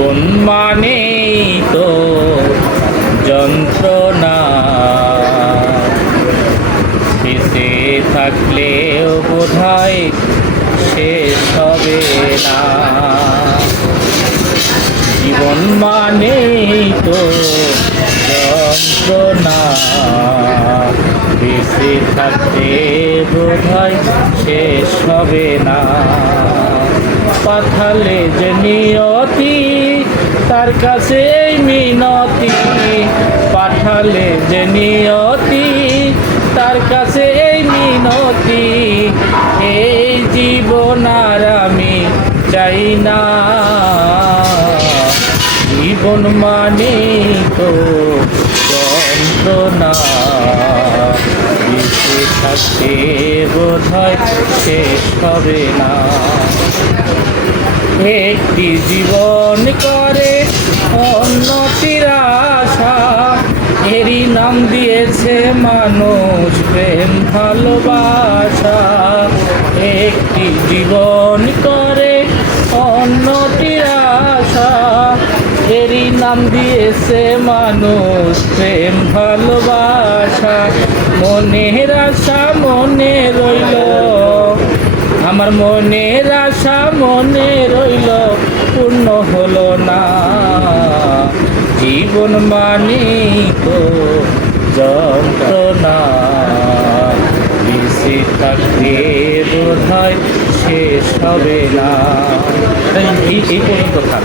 জীবন মানেই তো যন্ত্রণা, বেঁচে থাকলেও বোধহয় শেষ হবে না। জীবন মানেই তো যন্ত্রণা, বেঁচে থাকতে বোধহয় শেষ হবে না। পাঠালে যে নিয়তি তার কাছে এই মিনতি, পাঠালে যে নিয়তি তার কাছে এই মিনতি, এই জীবন আর আমি চাই না। জীবন মানে তো যন্ত্রণা, বেঁচে থাকতে বোধহয় শেষ হবে না। একটি জীবন করে উন্নতির আশা, এরই নাম দিয়েছে মানুষ প্রেম ভালোবাসা। একটি জীবন করে উন্নতির আশা, এরই নাম দিয়েছে মানুষ প্রেম ভালোবাসা। মনের আশা মনে রইল, আমার মনের আশা মনে রইল, পূর্ণ হলো না। জীবন মানে তো যন্ত্রণা, বেঁচে থাকতে বোধহয় শেষ হবে না। এই পর্যন্ত থাক।